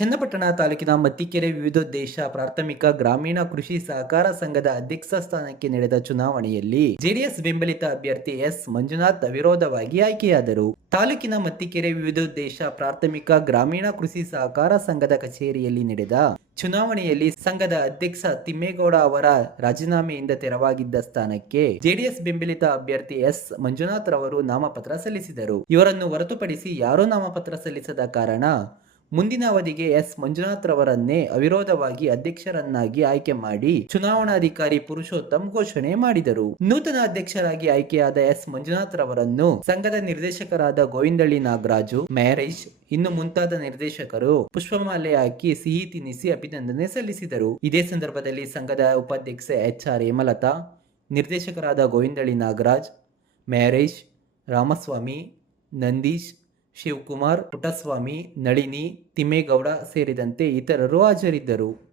ಚನ್ನಪಟ್ಟಣ ತಾಲೂಕಿನ ಮತ್ತಿಕೆರೆ ವಿವಿಧೋದ್ದೇಶ ಪ್ರಾಥಮಿಕ ಗ್ರಾಮೀಣ ಕೃಷಿ ಸಹಕಾರ ಸಂಘದ ಅಧ್ಯಕ್ಷ ಸ್ಥಾನಕ್ಕೆ ನಡೆದ ಚುನಾವಣೆಯಲ್ಲಿ ಜೆಡಿಎಸ್ ಬೆಂಬಲಿತ ಅಭ್ಯರ್ಥಿ ಎಸ್ ಮಂಜುನಾಥ್ ಅವಿರೋಧವಾಗಿ ಆಯ್ಕೆಯಾದರು. ತಾಲೂಕಿನ ಮತ್ತಿಕೆರೆ ವಿವಿಧೋದ್ದೇಶ ಪ್ರಾಥಮಿಕ ಗ್ರಾಮೀಣ ಕೃಷಿ ಸಹಕಾರ ಸಂಘದ ಕಚೇರಿಯಲ್ಲಿ ನಡೆದ ಚುನಾವಣೆಯಲ್ಲಿ ಸಂಘದ ಅಧ್ಯಕ್ಷ ತಿಮ್ಮೇಗೌಡ ಅವರ ರಾಜೀನಾಮೆಯಿಂದ ತೆರವಾಗಿದ್ದ ಸ್ಥಾನಕ್ಕೆ ಜೆಡಿಎಸ್ ಬೆಂಬಲಿತ ಅಭ್ಯರ್ಥಿ ಎಸ್ ಮಂಜುನಾಥ್ ರವರು ನಾಮಪತ್ರ ಸಲ್ಲಿಸಿದರು. ಇವರನ್ನು ಹೊರತುಪಡಿಸಿ ಯಾರೂ ನಾಮಪತ್ರ ಸಲ್ಲಿಸದ ಕಾರಣ ಮುಂದಿನ ಅವಧಿಗೆ ಎಸ್ ಮಂಜುನಾಥ್ ರವರನ್ನೇ ಅವಿರೋಧವಾಗಿ ಅಧ್ಯಕ್ಷರನ್ನಾಗಿ ಆಯ್ಕೆ ಮಾಡಿ ಚುನಾವಣಾಧಿಕಾರಿ ಪುರುಷೋತ್ತಮ್ ಘೋಷಣೆ ಮಾಡಿದರು. ನೂತನ ಅಧ್ಯಕ್ಷರಾಗಿ ಆಯ್ಕೆಯಾದ ಎಸ್ ಮಂಜುನಾಥ್ ರವರನ್ನು ಸಂಘದ ನಿರ್ದೇಶಕರಾದ ಗೋವಿಂದಳ್ಳಿ ನಾಗರಾಜು, ಮ್ಯಾರೇಜ್ ಇನ್ನು ಮುಂತಾದ ನಿರ್ದೇಶಕರು ಪುಷ್ಪಮಾಲೆ ಹಾಕಿ ಸಿಹಿ ತಿನ್ನಿಸಿ ಅಭಿನಂದನೆ ಸಲ್ಲಿಸಿದರು. ಇದೇ ಸಂದರ್ಭದಲ್ಲಿ ಸಂಘದ ಉಪಾಧ್ಯಕ್ಷೆ HR ಹೇಮಲತಾ, ನಿರ್ದೇಶಕರಾದ ಗೋವಿಂದಳ್ಳಿ ನಾಗರಾಜ್, ಮ್ಯಾರೇಜ್, ರಾಮಸ್ವಾಮಿ, ನಂದೀಶ್, ಶಿವಕುಮಾರ್, ಪುಟ್ಟಸ್ವಾಮಿ, ನಳಿನಿ, ತಿಮ್ಮೇಗೌಡ ಸೇರಿದಂತೆ ಇತರರು ಹಾಜರಿದ್ದರು.